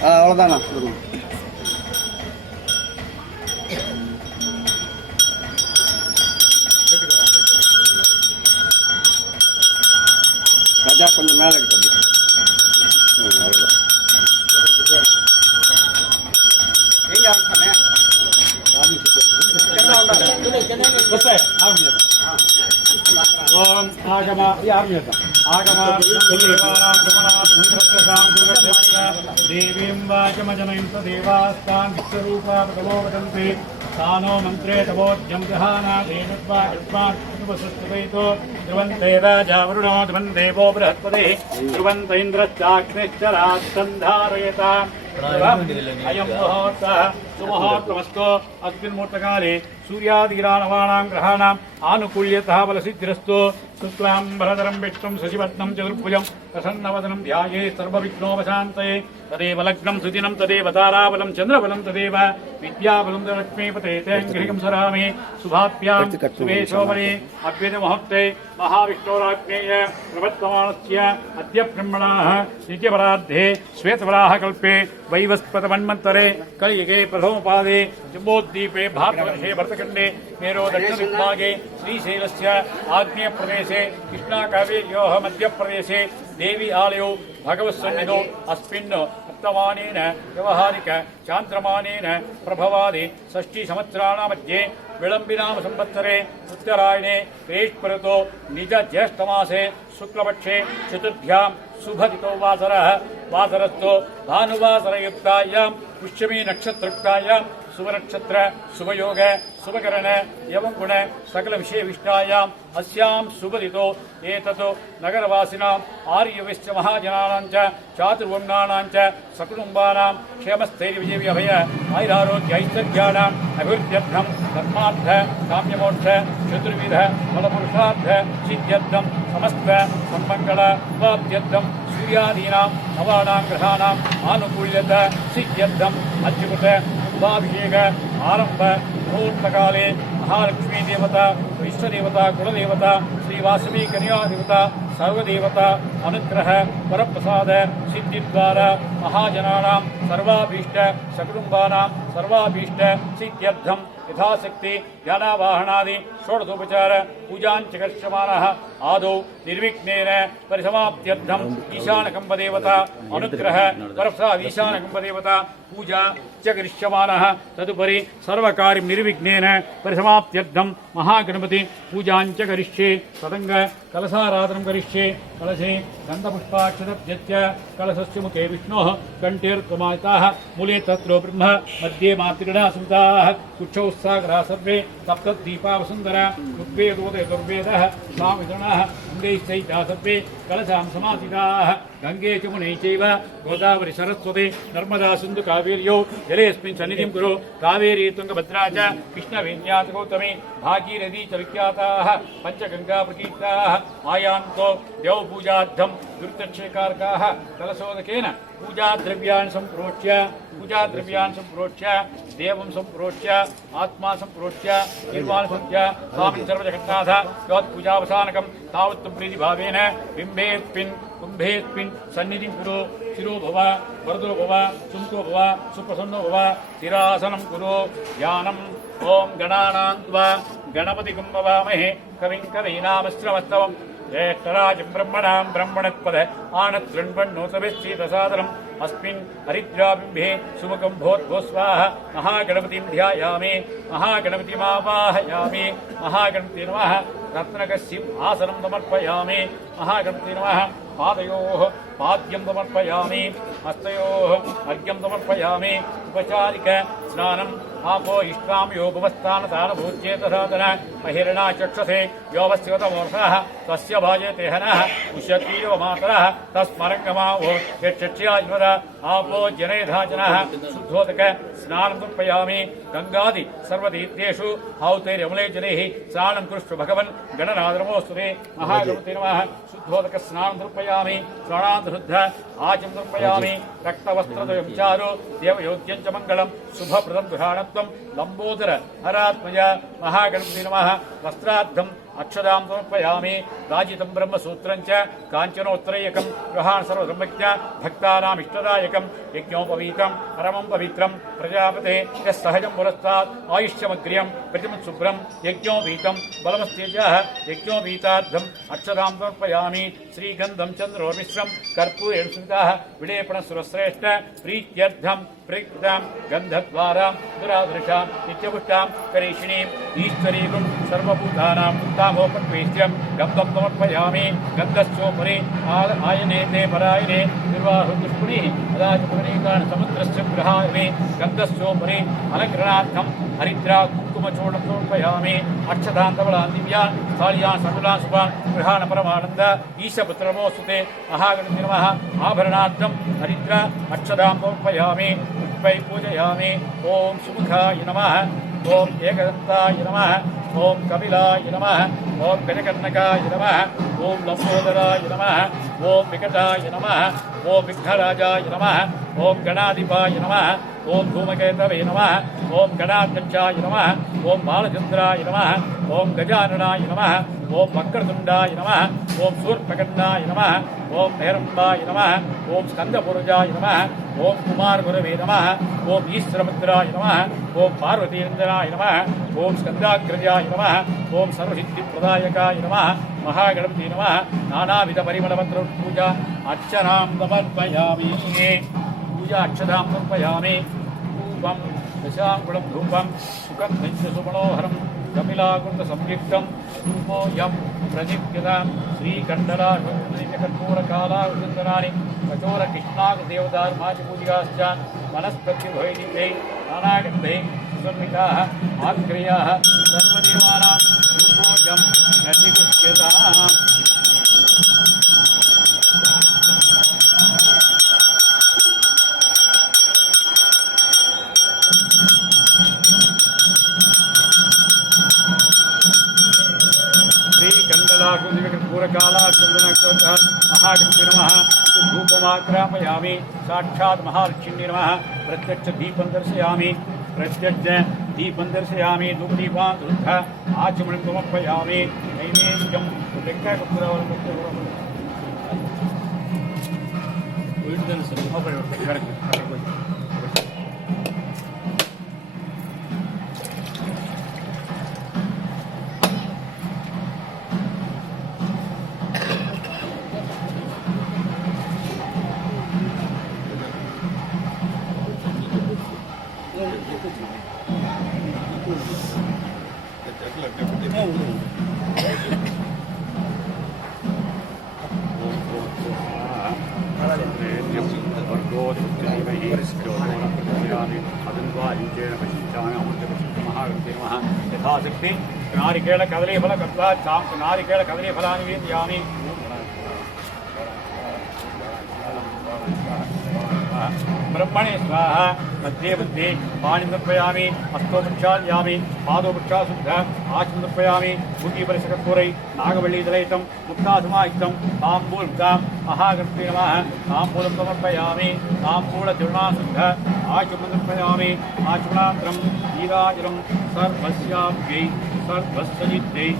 அவ்வளோதாண்ணா கொடுங்க ராஜா கொஞ்சம் மேலே எடுக்க முடியும் அவ்வளோதான் ஓம் ஆகமா देवीं वाचमजनयं स देवास्तान् विश्वरूपा प्रथमो वदन्ति। स्थानो मन्त्रे तवोद्यं गहाना देवत्वा देवो बृहस्पतिः। ध्रुवन्त इन्द्रश्चाग्निश्च रात्सन्धारयता ముహూర్త సుముహూర్తమస్తో అస్మిన్ ముహూర్తకాలే సూర్యాదిగిరాణవానాం గ్రహాణాం ఆనుకూల్యత బలసిద్ధిరస్తో శుక్లాంబరధరం విష్ణుం శశివర్ణం చతుర్భుజం ప్రసన్నవదనం ధ్యాయే సర్వవిఘ్నోపశాంతయే తదేవ లగ్నం సుదినం తదేవ తారాబలం చంద్రబలం తదేవ విద్యాబలం లక్ష్మీపతే తేంగ్రికం సరామి శుభాభ్యాం శుభే శోభనే అభ్యుద ముహూర్తే మహావిష్ణోరాజ్ఞేయ ప్రవర్తమానస్య అద్య బ్రహ్మణాః నిత్యపరాద్ధే శ్వేతవరాహ కల్పే వైవస్పతమన్మంతరే కలియుగే ప్రథమపాదే प्रथमपादे जम्बोद्दीपे भारतवर्षे भरतखंडे मेरो दक्षिणभागे श्रीशैलस्य आग्नेयप्रदेशे कृष्णाकावेर्योः मध्यप्रदेशे देवी आलयो भगवत्सन्निधो अस्मिन् वर्तमानेन व्यवहारिक चान्द्रमानेन प्रभवादि षष्टिसहस्राणामध्ये विलम्बिनाम संवत्सरे उत्तरायणे प्रेष्परतो निजज्येष्ठमासे शुक्लपक्षे चतुर्भ्याम् सुभदितो वासरः, वासरस्थो भानुवासरयुक्तायां, पुष्यमी नक्षत्रयुक्तायां, शुभनक्षत्र, शुभयोग, शुभकरण एवं गुण सकल विषय विष्टायां अस्यां सुभदितो एतत् नगरवासिनां, आर्यविश्च महाजनानां च चातुर्वङ्गाणां च, सकुटुम्बानां क्षेमस्थैर्यविजयवि अभय आयुरारोग्यैश्वर्याणाम् अभिवृद्ध्यर्थं धर्मार्थ, काम्यमोक्ष, चतुर्विध, फलपुरुषार्थ, सिद्ध्यर्थं சமஸ்த சன்மங்கள உபாப்தியத்தம் சூர்யாதீனாம் நவானாம் கிரகாணாம் ஆனுகூல்யத சித்தியத்தம் அச்சுகுத உபாபிஷேக ஆரம்ப முகூர்த்தகாலே மகாலட்சுமி தேவதா இஷ்டதேவதா குலதேவதா ஸ்ரீ வாசவி கன்யாதேவதா சர்வதேவதா அனுகிரக வரப்பிரசாத சித்தித்வார மகாஜனானாம் சர்வாபீஷ்ட சகுடும்பானாம் சர்வாபீஷ்ட சித்தியர்த்தம் யதாசக்தி தியானாவாகனாதி षोडशोपचार पूजाञ्चकर्षमाणः आदौ निर्विघ्नेन परिसमाप्त्यर्थम् ईशानकम्बदेवता, अनुग्रह परप्राद् ईशानकम्बदेवता, पूजा च तदुपरी सर्वकार्य निर्विघ्न निर्विघ्नेन महागणपति पूजा करिष्ये। सदंग कलशाराधन करिष्ये। कलशे गन्धपुष्पाक्षरभ्यत्य कलशस्य मुखे विष्णो कंठेता मूले तत्रो ब्रह्म, मध्ये मातृणा सुताः कुक्षौ सागरा सर्वे सप्तदीपावसुन्दर వసుందర ఋగ్వేదోదయ దుర్వేదः సామిగణాः అంగైశ్చైతా సర్వే కలశాం సమాసితాः గంగే చమునై చైవ గోదావరి సరస్వతి నర్మదా సింధు కావేర్యో జలేస్మిన్ సన్నిధిం కురు కావేరీ తుంగభద్రా చ కృష్ణవేణ్యాత గౌతమి భాగీరథీ చ విఖ్యాతాः పంచగంగా देवपूजाद्धं दुर्दक्षिणकारकाः कलशोदकेन पूजाद्रव्याणि सम्प्रोच्य पूजाद्रव्याणि सम्प्रोच्य देवं संप्रोच्य आत्मा सम्प्रोच्य निर्वाणसंख्य स्वामि सर्वजगन्नाथ यवत्पूजावसानकं तावत्तु प्रीतिभावेन बिम्बेऽस्मिन्, कुम्भेऽस्मिन् सन्निधिं कुरु, शिरो भव वरदो भव सुमुखो भव, सुप्रसन्नो भव स्थिरासनं कुरो ज्ञानम् ओं गणानां गणपति कुंभवामहे कविं कवीनामश्रवस्तवम्। ज्येष्ठराज ब्रह्मणां ब्रह्मणत्पद आनतृण्वन्नोतभिश्चेतसादरम् अस्मिन् हरिद्राबिम्भे सुमुखं भोद्भोस्वाः महागणपतिं ध्यायामि। महागणपतिमावाहयामि। महागणपति नमः रत्नकस्यम् आसनं समर्पयामि। महागणपति नमः पादयोः पाद्यं समर्पयामि। हस्तयोः अर्घ्यं समर्पयामि। उपचारिकस्नानं आपो इष्टाम योगवस्थान तान भूचेतन महिरणा चक्षसे वर्षा तस्य भाजे तेहनः उशकीरवमातरः तस्मरङ्गमा वो यक्षक्ष्याज्वर ఆపో జనేధాజనः. శుద్ధోదక స్నానం సమర్పయామి. గంగాది సర్వతీర్థేషు. హౌతైరమలే జనై స్నానం కృష్ణ భగవన్. గణనాదరమోస్తుతే మహాగణపతి నమ. శుద్ధోదక స్నానం సమర్పయామి. స్నానాంతశుద్ధ ఆచం సమర్పయామి. రక్తవస్త్రద్వయంచారు దేవయోగ్యం చ మంగళం. శుభప్రదం గృహాణత్వం. లంబోదర హరాత్మయ మహాగణపతి నమ. వస్త్రార్థం అక్షదాం సమర్పయామి రాజితం బ్రహ్మసూత్రం చ కాంచనోత్రయకం గృహాన్ సర్వబ్రహ్మజ్ఞ यज्ञो पवित्रम परमं पवित्रम प्रजापते, यः पुरस्ता आयुष्यमग्रियम प्रतिम शुभ्रम यज्ञोपीतं बलमस्तेजः यज्ञोपीतार्थम् अक्षतां समर्पयामि, श्रीगन्धं चन्द्रोमिश्रं कर्पूरेण स्मृताः विलेपणसुरश्रेष्ठ प्रीत्यर्थं प्रयुक्तां गन्धद्वारां, दुरादृशां, नित्यपुष्टां करीषिणीम् ईश्वरीकृं, सर्वभूतानां तामोपन्वेष्यं गन्धं समर्पयामि गंधस्ोपरी आयने ते परायणे निर्वाहुदुष्पुणिः कदाचित् అదాచపునీకాన్ సముద్రస్య గృహాయమే గంధశ్చోపరి అలంకరణార్థం హరిద్రా కుంకుమచూడం సమర్పయామి అక్షతాంతబలాన్ దివ్యాన్ స్థాళియాన్ సకులాన్ శుభాన్ గృహాణ పరమానంద ఈశపుత్రమోస్తుతే మహాగణి నమ ఆభరణార్థం హరిద్ర అక్షదాం పుష్పై పూజయామి ఓం సుముఖాయ నమ ఓం ఏకదంతాయ నమ ஓம் கபிலாய நம ஓம் கஜகர்ணகாய நம ஓம் லம்போதராய நம ஓம் விகடாய நம ஓம் விக்னராஜாய நம ஓம் கணாதிபாய நம ஓம் தூமகேந்திரவே நம ஓம் கணாத்கட்சாய நம ஓம் பாலச்சந்திராய நம ஓம் கஜானனாய நம ஓம் வக்கரதுண்டாய நம ஓம் சூர்பகண்டாய நம ஓம் பேரம்பாய் நம ஓம் ஸ்கந்தபுருஜாய் நம ஓம் குமார் குருவே நம ஓம் ஈஸ்வரபுத்திராய் நம ஓம் பார்வதீந்திராய் நம ஓம் ஸ்கந்தாக்கிரஜாய் நம ஓம் சர்வசித்தி பிரதாயகாய் நம மகாகணபதி நம நானாவித பரிமளமந்திர பூஜா அச்சராம் சமர்ப்பயாமி. பூஜா அக்ஷதாம் சமர்ப்பயாமி. பூபம் దశాంగుళం ధూపం సుఖం సుమనోహరం కపిలాకుండ సంయుక్తం ధూమోయం ప్రదీప్యత శ్రీకండలాకర్పూర కాలావృందనాని కచోర కృష్ణాగ దేవదార్మాచి పూజికాశ్చ వనస్పతి భైనికై నానాగంధై సుసన్మితా ఆగ్రయా సర్వదేవానాం ధూమోయం ప్రతిగుచ్యత శ్రీకండలాకూరకాలాచందన महाराजस्य नमः महालक्ष्मी नमः। प्रत्यक्ष दीपं दर्शयामि। प्रत्यक्ष दीपं दर्शयामि। धूपदीपान् दुग्ध आचमनं நாரிகேள கதலை பல கர்த்தா நாரிகேள கதலை பலானி வேந்தியாமி ब्रह्मणे स्वाहा मध्ये मध्ये पाणिं तर्पयामि हस्तो प्रक्षालयामि पादो प्रक्षाशुद्ध आचमं तर्पयामि भूगीपरिशकपूरै नागवल्लीदलयितं मुक्तासमाहितं ताम्बूलतां महागर्भे नमः ताम्बूलं समर्पयामि ताम्बूलचूर्णाशुद्ध आचमं तर्पयामि आचमनान्तरं नीराजलं सर्वस्याभ्यै सर्वस्वजिद्यै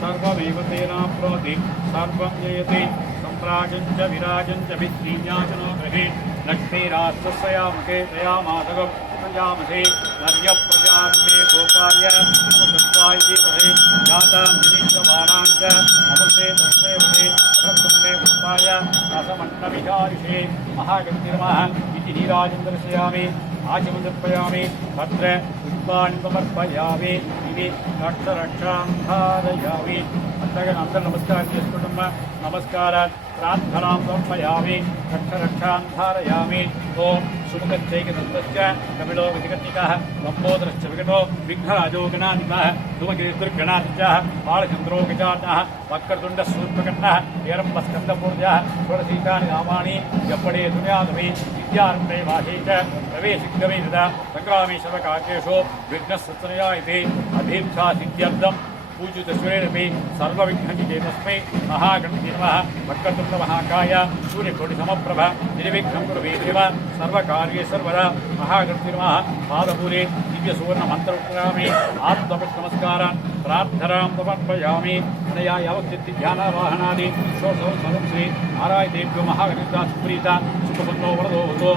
सर्वमेव तेनाप्नोति सर्वं जयति सम्राजञ्च विराजञ्च विज्ञाचनो गृहे लक्ष्मीराष्ट्रस्वयामुखे तयामाधवं प्रजामहे नर्यप्रजान्मे गोपाय अमृतत्वाय जीवहे जातां विनिष्टबाणां च अमृते तस्मेवहे रक्तम्मे गोपाय रसमण्डविचारिषे महागन्धिर्मः इति नीराजं दर्शयामि आचमदर्पयामि तत्र पुष्पाणि समर्पयामि इति रक्षरक्षां धारयामि అంతగా అందరూ నమస్కారం చేసుకుంటున్నా నమస్కారాలు प्रार्थनां समर्पयामि रक्षरक्षान्धारयामि, ॐ सुमुखश्चैकदन्तश्च कपिलो विधिकर्णिकः लम्बोदरश्च विकटो विघ्नराजो गणाधिपः धूमगिरिदुर्गणाधिपः बालचन्द्रो गजानः वक्रतुण्डसूर्पकर्णः एरम्बस्कन्दपूर्जः सुरसीतानि नामानि यप्पडे दुर्यादमे विद्यारण्ये పూజితసూర్యరపి సర్వవిఘ్నకి చేతస్మై మహాగణపతి నమ. భక్తృత మహాకాయ సూర్యకోటి సమప్రభ నిర్విఘ్నం కురు వేదేవ సర్వకార్యే సర్వదా. మహాగణపతి నమ. పాదపూరే దివ్యసూర్ణ మంత్రమే ఆత్మవృత్ నమస్కారాన్ ప్రార్థరాం సమర్పయామి. అనయా యావచ్చిత్తి ధ్యానవాహనాది. షోషోత్సవం శ్రీ నారాయణ దేవ్యో మహాగణిత సుప్రీత సుఖసన్నో వరదో